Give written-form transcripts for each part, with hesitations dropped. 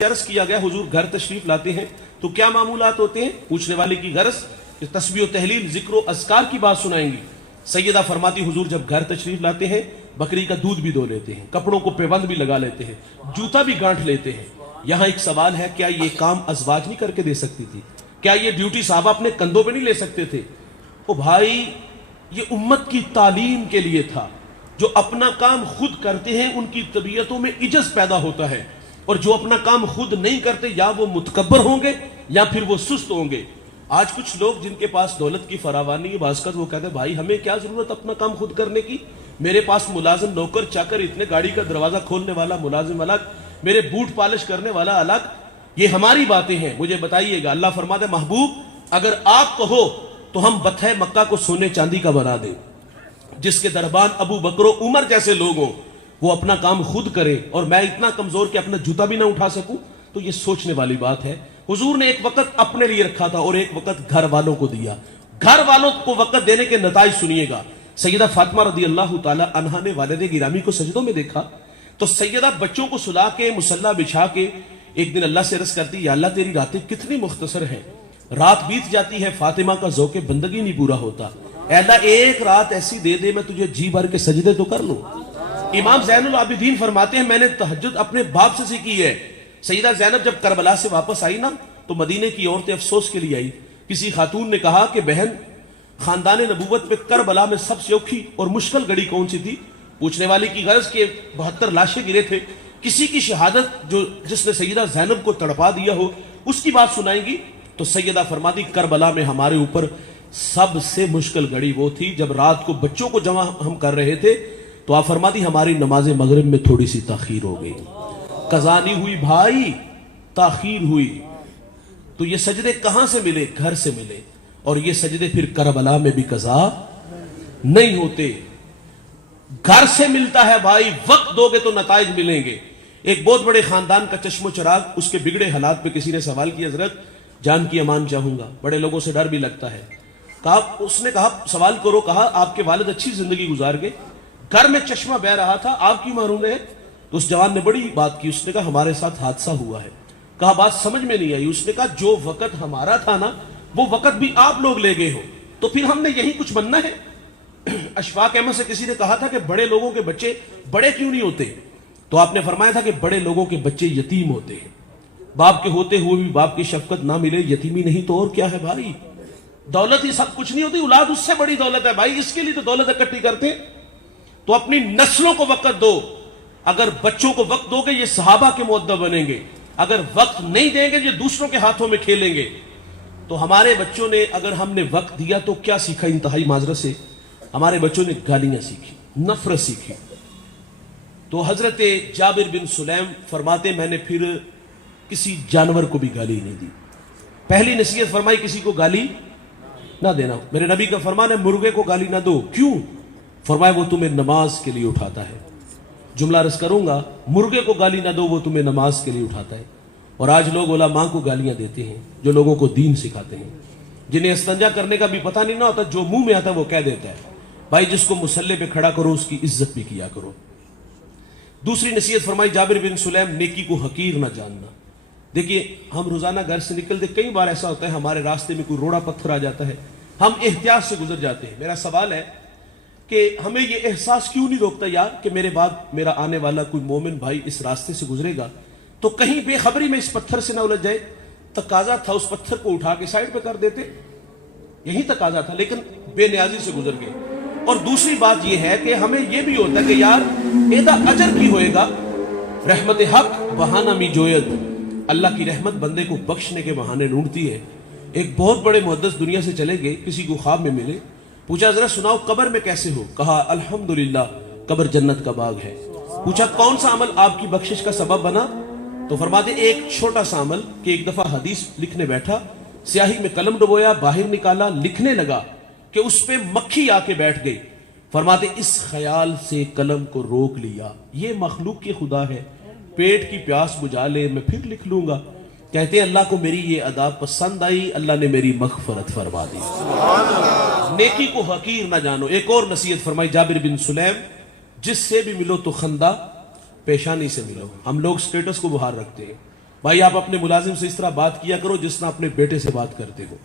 عرض کیا گیا حضور گھر تشریف لاتے ہیں تو کیا معمولات ہوتے ہیں؟ پوچھنے والے کی غرض کہ تسبیح و تحلیل ذکر و اذکار کی بات سنائیں گی۔ سیدہ فرماتی حضور جب گھر تشریف لاتے ہیں بکری کا دودھ بھی دو لیتے ہیں، کپڑوں کو پیبند بھی لگا لیتے ہیں، جوتا بھی گانٹھ لیتے ہیں۔ یہاں ایک سوال ہے، کیا یہ کام ازواج نہیں کر کے دے سکتی تھی؟ کیا یہ ڈیوٹی صحابہ اپنے کندھوں پہ نہیں لے سکتے تھے؟ او بھائی، یہ امت کی تعلیم کے لیے تھا۔ جو اپنا کام خود کرتے ہیں ان کی طبیعتوں میں عجز پیدا ہوتا ہے، اور جو اپنا کام خود نہیں کرتے یا وہ متکبر ہوں گے یا پھر وہ سست ہوں گے۔ آج کچھ لوگ جن کے پاس دولت کی فراوانی ہے، بعض اوقات وہ کہتے ہیں بھائی ہمیں کیا ضرورت اپنا کام خود کرنے کی، میرے پاس ملازم نوکر چاکر اتنے، گاڑی کا دروازہ کھولنے والا ملازم الگ، میرے بوٹ پالش کرنے والا الگ، یہ ہماری باتیں ہیں، مجھے بتائیے گا۔ اللہ فرماتے ہیں محبوب اگر آپ کہو تو ہم بتہ مکہ کو سونے چاندی کا بنا دیں۔ جس کے دربان ابو بکر و عمر جیسے لوگ ہوں وہ اپنا کام خود کرے، اور میں اتنا کمزور کہ اپنا جوتا بھی نہ اٹھا سکوں، تو یہ سوچنے والی بات ہے۔ حضور نے ایک وقت اپنے لیے رکھا تھا اور ایک وقت گھر والوں کو دیا۔ گھر والوں کو وقت دینے کے نتائج سنیے گا۔ سیدہ فاطمہ رضی اللہ تعالی عنہا نے والد گرامی کو سجدوں میں دیکھا تو سیدہ بچوں کو سلا کے مصلی بچھا کے ایک دن اللہ سے عرض کرتی، یا اللہ تیری راتیں کتنی مختصر ہیں، رات بیت جاتی ہے فاطمہ کا ذوق بندگی نہیں پورا ہوتا، اے اللہ ایک رات ایسی دے دے میں تجھے جی بھر کے سجدے تو کر لوں۔ امام زین العابدین فرماتے ہیں میں نے تہجد اپنے باپ سے سیکھی ہے۔ سیدہ زینب جب کربلا سے واپس آئی نا تو مدینے کی عورتیں افسوس کے لیے آئی۔ کسی خاتون نے کہا کہ بہن، خاندان نبوت میں کربلا میں سب سے اوکھی اور مشکل گھڑی کون سی تھی؟ پوچھنے والے کی غرض کے 72 لاشیں گرے تھے، کسی کی شہادت جس نے سیدہ زینب کو تڑپا دیا ہو اس کی بات سنائیں گی تو سیدہ فرماتی کربلا میں ہمارے اوپر سب سے مشکل گھڑی وہ تھی جب رات کو بچوں کو جمع ہم کر رہے تھے تو آپ فرماتی ہماری نماز مغرب میں تھوڑی سی تاخیر ہو گئی، قضا نہیں ہوئی بھائی، تاخیر ہوئی۔ تو یہ سجدے کہاں سے ملے؟ گھر سے ملے، اور یہ سجدے پھر کربلا میں بھی قضا نہیں ہوتے، گھر سے ملتا ہے بھائی۔ وقت دو گے تو نتائج ملیں گے۔ ایک بہت بڑے خاندان کا چشم و چراغ، اس کے بگڑے حالات پہ کسی نے سوال کیا، حضرت جان کی امان چاہوں گا، بڑے لوگوں سے ڈر بھی لگتا ہے۔ اس نے کہا سوال کرو، کہا آپ کے والد اچھی زندگی گزار گئے، گھر میں چشمہ بہ رہا تھا، آپ کیوں محروم رہے؟ تو اس جوان نے بڑی بات کی، اس نے کہا ہمارے ساتھ حادثہ ہوا ہے۔ کہا بات سمجھ میں نہیں آئی۔ اس نے کہا جو وقت ہمارا تھا نا وہ وقت بھی آپ لوگ لے گئے ہو، تو پھر ہم نے یہی کچھ بننا ہے۔ اشفاق احمد سے کسی نے کہا تھا کہ بڑے لوگوں کے بچے بڑے کیوں نہیں ہوتے؟ تو آپ نے فرمایا تھا کہ بڑے لوگوں کے بچے یتیم ہوتے ہیں، باپ کے ہوتے ہوئے بھی باپ کی شفقت نہ ملے، یتیمی نہیں تو اور کیا ہے بھائی؟ دولت ہی سب کچھ نہیں ہوتی، اولاد اس سے بڑی دولت ہے بھائی، اس کے لیے تو دولت اکٹھی کرتے ہیں۔ تو اپنی نسلوں کو وقت دو۔ اگر بچوں کو وقت دو گے یہ صحابہ کے مؤدب بنیں گے، اگر وقت نہیں دیں گے یہ دوسروں کے ہاتھوں میں کھیلیں گے۔ تو ہمارے بچوں نے، اگر ہم نے وقت دیا تو کیا سیکھا؟ انتہائی معذرت سے ہمارے بچوں نے گالیاں سیکھی، نفرت سیکھی۔ تو حضرت جابر بن سلیم فرماتے میں نے پھر کسی جانور کو بھی گالی نہیں دی۔ پہلی نصیحت فرمائی کسی کو گالی نہ دینا۔ میرے نبی کا فرمان ہے مرغے کو گالی نہ دو۔ کیوں؟ فرمایا وہ تمہیں نماز کے لیے اٹھاتا ہے۔ جملہ عرض کروں گا، مرغے کو گالی نہ دو، وہ تمہیں نماز کے لیے اٹھاتا ہے۔ اور آج لوگ علماء کو گالیاں دیتے ہیں جو لوگوں کو دین سکھاتے ہیں، جنہیں استنجا کرنے کا بھی پتہ نہیں نہ ہوتا، جو منہ میں آتا ہے وہ کہہ دیتا ہے۔ بھائی جس کو مصلی پہ کھڑا کرو اس کی عزت بھی کیا کرو۔ دوسری نصیحت فرمائی جابر بن سلیم، نیکی کو حقیر نہ جاننا۔ دیکھیے ہم روزانہ گھر سے نکلتے، کئی بار ایسا ہوتا ہے ہمارے راستے میں کوئی روڑا پتھر آ جاتا ہے، ہم احتیاط سے گزر جاتے ہیں۔ میرا سوال ہے کہ ہمیں یہ احساس کیوں نہیں روکتا یار کہ میرے بعد میرا آنے والا کوئی مومن بھائی اس راستے سے گزرے گا تو کہیں بے خبری میں اس پتھر سے نہ الجھ جائے؟ تقاضا تھا اس پتھر کو اٹھا کے سائڈ پہ کر دیتے، یہی تقاضا تھا، لیکن بے نیازی سے گزر گئے۔ اور دوسری بات یہ ہے کہ ہمیں یہ بھی ہوتا ہے کہ یار ایدہ اجر کی ہوئے گا، رحمت حق بہانہ می جوید، اللہ کی رحمت بندے کو بخشنے کے بہانے ڈھونڈتی ہے۔ ایک بہت بڑے محدث دنیا سے چلے گئے، کسی کو خواب میں ملے، پوچھا ذرا سناؤ قبر میں کیسے ہو؟ کہا الحمدللہ قبر جنت کا باغ ہے۔ پوچھا کون سا عمل آپ کی بخشش کا سبب بنا؟ تو فرماتے ایک چھوٹا سا عمل کہ ایک دفعہ حدیث لکھنے بیٹھا، سیاہی میں قلم ڈبویا، باہر نکالا، لکھنے لگا کہ اس پہ مکھی آ کے بیٹھ گئی۔ فرماتے اس خیال سے قلم کو روک لیا، یہ مخلوق کی خدا ہے، پیٹ کی پیاس بجھا لے میں پھر لکھ لوں گا۔ کہتے ہیں اللہ کو میری یہ ادا پسند آئی، اللہ نے میری مغفرت فرما دی۔ نیکی کو حقیر نہ جانو۔ ایک اور نصیحت فرمائی جابر بن سلیم، جس سے بھی ملو تو خندہ پیشانی سے ملو۔ ہم لوگ سٹیٹس کو بہار رکھتے ہیں، بھائی آپ اپنے ملازم سے اس طرح بات کیا کرو جس طرح اپنے بیٹے سے بات کرتے ہو.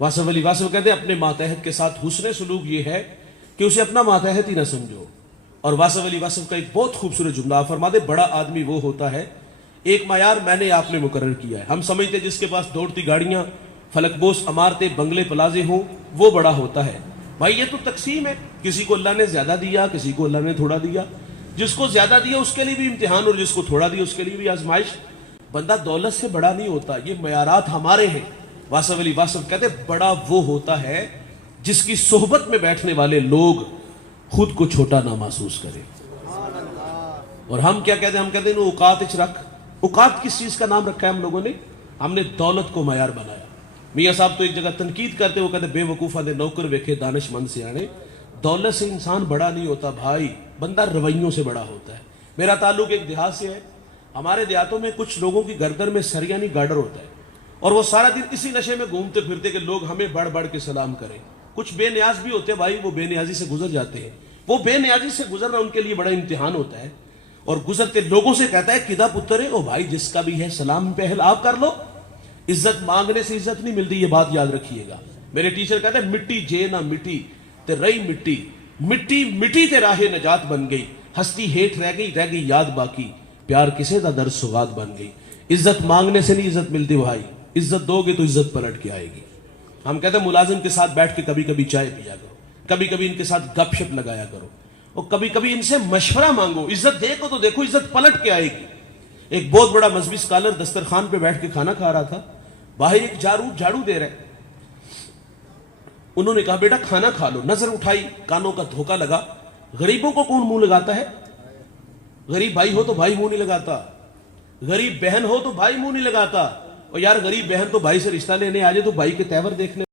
واصف علی واصف کہتے ہیں اپنے ماتحت کے ساتھ حسن سلوک یہ ہے کہ اسے اپنا ماتحت ہی نہ سمجھو. اور واصف علی واصف کا ایک بہت خوبصورت جملہ فرماتے بڑا آدمی وہ ہوتا ہے ایک معیار میں نے آپ نے مقرر کیا ہے. ہم سمجھتے جس کے پاس دوڑتی گاڑیاں فلک بوس عمارتیں بنگلے پلازے ہوں وہ بڑا ہوتا ہے. بھائی یہ تو تقسیم ہے, کسی کو اللہ نے زیادہ دیا, کسی کو اللہ نے تھوڑا دیا. جس کو زیادہ دیا اس کے لیے بھی امتحان اور جس کو تھوڑا دیا اس کے لیے بھی آزمائش. بندہ دولت سے بڑا نہیں ہوتا, یہ معیارات ہمارے ہیں. واصف علی واصف کہتے بڑا وہ ہوتا ہے جس کی صحبت میں بیٹھنے والے لوگ خود کو چھوٹا نہ محسوس کریں. اور ہم کیا کہتے ہیں, ہم کہتے ہیں اوقات اچ رکھ. اوقات کس چیز کا نام رکھا ہے ہم لوگوں نے؟ ہم نے دولت کو معیار بنایا. میاں صاحب تو ایک جگہ تنقید کرتے وہ کہتے بے وقوفہ دے نوکر ویکھے دانش مند سے آنے. دولت سے انسان بڑا نہیں ہوتا بھائی, بندہ رویوں سے بڑا ہوتا ہے. میرا تعلق ایک دیہات سے ہے. ہمارے دیہاتوں میں کچھ لوگوں کی گردن میں سریانی گارڈر ہوتا ہے اور وہ سارا دن اسی نشے میں گھومتے پھرتے کہ لوگ ہمیں بڑھ بڑھ کے سلام کریں. کچھ بے نیاز بھی ہوتے ہیں بھائی, وہ بے نیازی سے گزر جاتے ہیں. وہ بے نیازی سے گزرنا ان کے لیے بڑا امتحان ہوتا ہے. اور گزرتے لوگوں سے کہتا ہے کدا پتر ہے, او بھائی جس کا بھی ہے سلام پہل آپ کر لو. عزت مانگنے سے عزت نہیں ملتی, یہ بات یاد رکھیے گا. میرے ٹیچر کہتے ہیں مٹی جے نہ مٹی تے رہی مٹی, مٹی مٹی تے راہ نجات بن گئی, ہستی ہیٹ رہ گئی یاد باقی, پیار کسے دا در سوگات بن گئی. عزت مانگنے سے نہیں عزت ملتی بھائی, عزت دو گے تو عزت پلٹ کے آئے گی. ہم کہتے ہیں ملازم کے ساتھ بیٹھ کے کبھی کبھی چائے پیا کرو, کبھی کبھی ان کے ساتھ گپ شپ لگایا کرو, اور کبھی کبھی ان سے مشورہ مانگو. عزت دیکھو تو دیکھو عزت پلٹ کے آئے گی. ایک بہت بڑا مذہبی اسکالر دسترخوان پہ بیٹھ کے کھانا کھا رہا تھا. باہر ایک جھاڑو دے رہے. انہوں نے کہا بیٹا کھانا کھا لو. نظر اٹھائی, کانوں کا دھوکا لگا. غریبوں کو کون منہ لگاتا ہے؟ غریب بھائی ہو تو بھائی منہ نہیں لگاتا, غریب بہن ہو تو بھائی منہ نہیں لگاتا. اور یار غریب بہن تو بھائی سے رشتہ لینے آ جائے تو بھائی کے تیور دیکھنے